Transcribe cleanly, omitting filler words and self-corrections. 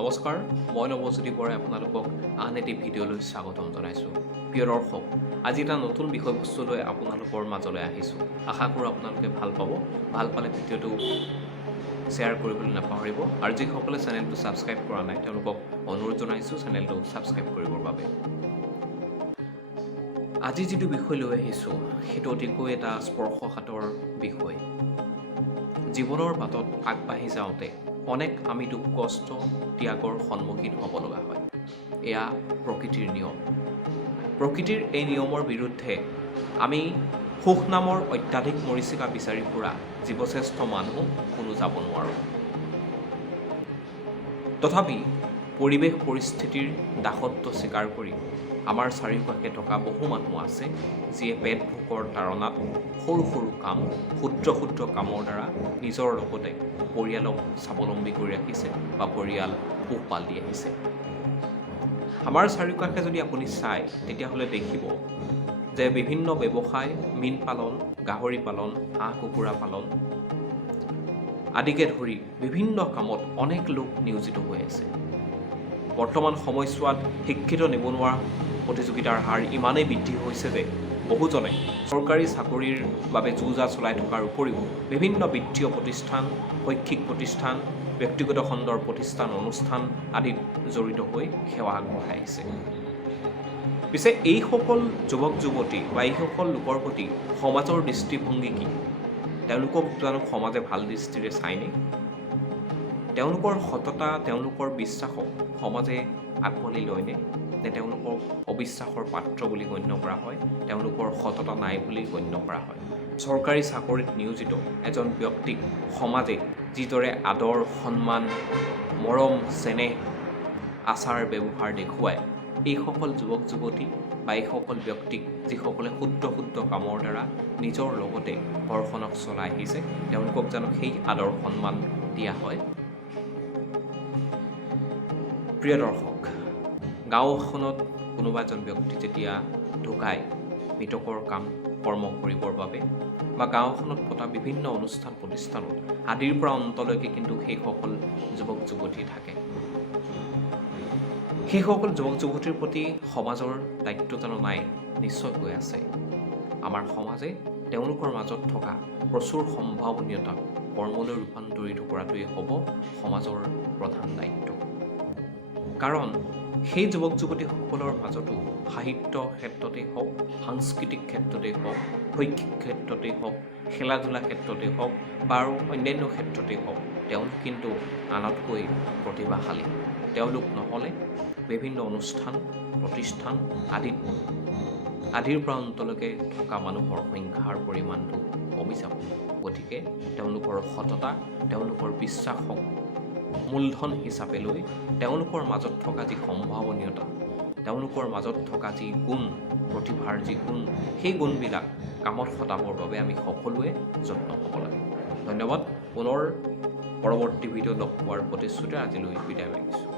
নমস্কাৰ, মই নৱজ্যোতি বৰাই আপোনালোকক আন এটি ভিডিঅ'লৈ স্বাগতম জনাইছোঁ। প্ৰিয় দৰ্শক, আজি এটা নতুন বিষয়বস্তু লৈ আপোনালোকৰ মাজলৈ আহিছোঁ। আশা কৰোঁ আপোনালোকে ভাল পাব। ভাল পালে ভিডিঅ'টো শ্বেয়াৰ কৰিবলৈ নাপাহৰিব আৰু যিসকলে চেনেলটো ছাবস্ক্ৰাইব কৰা নাই তেওঁলোকক অনুৰোধ জনাইছোঁ চেনেলটো ছাবস্ক্ৰাইব কৰিবৰ বাবে। আজি যিটো বিষয় লৈ আহিছোঁ সেইটো অতিকৈ এটা স্পৰ্শকাতৰ বিষয়। জীৱনৰ বাটত আগবাঢ়ি যাওঁতে অনেক আমি দুখ কষ্ট ত্যাগৰ সন্মুখীন হ'ব লগা হয়। এয়া প্ৰকৃতিৰ নিয়ম। প্ৰকৃতিৰ এই নিয়মৰ বিৰুদ্ধে আমি সুখ নামৰ অত্যাধিক মৰীচিকা বিচাৰি ফুৰা জীৱশ্ৰেষ্ঠ মানুহ কোনো যাব নোৱাৰোঁ। তথাপি পৰিৱেশ পৰিস্থিতিৰ দাসত্ব স্বীকাৰ কৰি আমাৰ চাৰিওকাষে থকা বহু মানুহ আছে যিয়ে পেট ভোকৰ তাৰণাত সৰু সৰু কাম, ক্ষুদ্ৰ ক্ষুদ্ৰ কামৰ দ্বাৰা নিজৰ লগতে পৰিয়ালক স্বাৱলম্বী কৰি ৰাখিছে বা পৰিয়াল পোহপাল দি আহিছে। আমাৰ চাৰিওকাষে যদি আপুনি চায় তেতিয়াহ'লে দেখিব যে বিভিন্ন ব্যৱসায়, মীন পালন, গাহৰি পালন, হাঁহ কুকুৰা পালন আদিকে ধৰি বিভিন্ন কামত অনেক লোক নিয়োজিত হৈ আছে। বৰ্তমান সময়ছোৱাত শিক্ষিত নিবনুৱা প্ৰতিযোগিতাৰ হাৰ ইমানেই বৃদ্ধি হৈছে যে বহুজনে চৰকাৰী চাকৰিৰ বাবে যো-জা চলাই থকাৰ উপৰিও বিভিন্ন বিত্তীয় প্ৰতিষ্ঠান, শৈক্ষিক প্ৰতিষ্ঠান, ব্যক্তিগত খণ্ডৰ প্ৰতিষ্ঠান অনুষ্ঠান আদিত জড়িত হৈ সেৱা আগবঢ়াই আহিছে। পিছে এইসকল যুৱক যুৱতী বা এইসকল লোকৰ প্ৰতি সমাজৰ দৃষ্টিভংগী কি? তেওঁলোকক জানো সমাজে ভাল দৃষ্টিৰে চায়নে? তেওঁলোকৰ সততা, তেওঁলোকৰ বিশ্বাসক সমাজে আকোৱালি লয়নে? নে তেওঁলোকক অবিশ্বাসৰ পাত্ৰ বুলি গণ্য কৰা হয়, তেওঁলোকৰ সততা নাই বুলি গণ্য কৰা হয়? চৰকাৰী চাকৰিত নিয়োজিত এজন ব্যক্তিক সমাজে যিদৰে আদৰ, সন্মান, মৰম, চেনেহ, আচাৰ ব্যৱহাৰ দেখুৱায়, এইসকল যুৱক যুৱতী বা এইসকল ব্যক্তিক যিসকলে ক্ষুদ্ৰ ক্ষুদ্ৰ কামৰ দ্বাৰা নিজৰ লগতে ঘৰখনক চলাই আহিছে, তেওঁলোকক জানো সেই আদৰ সন্মান দিয়া হয়? প্ৰিয় দৰ্শক, গাঁও এখনত কোনোবা এজন ব্যক্তি যেতিয়া ঢুকায় মৃতকৰ কৰ্ম কৰিবৰ বাবে বা গাঁওখনত পতা বিভিন্ন অনুষ্ঠান প্ৰতিষ্ঠানত আদিৰ পৰা অন্তলৈকে কিন্তু সেইসকল যুৱক যুৱতী থাকে। সেইসকল যুৱক যুৱতীৰ প্ৰতি সমাজৰ দায়িত্ব জানো নাই? নিশ্চয়কৈ আছে। আমাৰ সমাজে তেওঁলোকৰ মাজত থকা প্ৰচুৰ সম্ভাৱনীয়তা কৰ্মলৈ ৰূপান্তৰিত কৰাটোৱেই হ'ব সমাজৰ প্ৰধান দায়িত্ব। কাৰণ সেই যুৱক যুৱতীসকলৰ মাজতো সাহিত্য ক্ষেত্ৰতেই হওক, সাংস্কৃতিক ক্ষেত্ৰতেই হওক, শৈক্ষিক ক্ষেত্ৰতেই হওক, খেলা ধূলা ক্ষেত্ৰতেই হওক বা আৰু অন্যান্য ক্ষেত্ৰতেই হওক, তেওঁলোক কিন্তু আনতকৈ প্ৰতিভাশালী। তেওঁলোক নহ'লে বিভিন্ন অনুষ্ঠান, প্ৰতিষ্ঠান আদিৰ পৰা অন্তলৈকে থকা মানুহৰ সংখ্যাৰ পৰিমাণটো কমি যাব। গতিকে তেওঁলোকৰ সততা, তেওঁলোকৰ বিশ্বাসক মূলধন হিচাপে লৈ তেওঁলোকৰ মাজত থকা যি সম্ভাৱনীয়তা, তেওঁলোকৰ মাজত থকা যি গুণ, প্ৰতিভাৰ যি গুণ, সেই গুণবিলাক কামত খটাবৰ বাবে আমি সকলোৱে যত্ন হ'ব লাগে। ধন্যবাদ। পুনৰ পৰৱৰ্তী ভিডিঅ' লগ পোৱাৰ প্ৰতিশ্ৰুতিৰে আজিলৈ বিদায় মাগিছোঁ।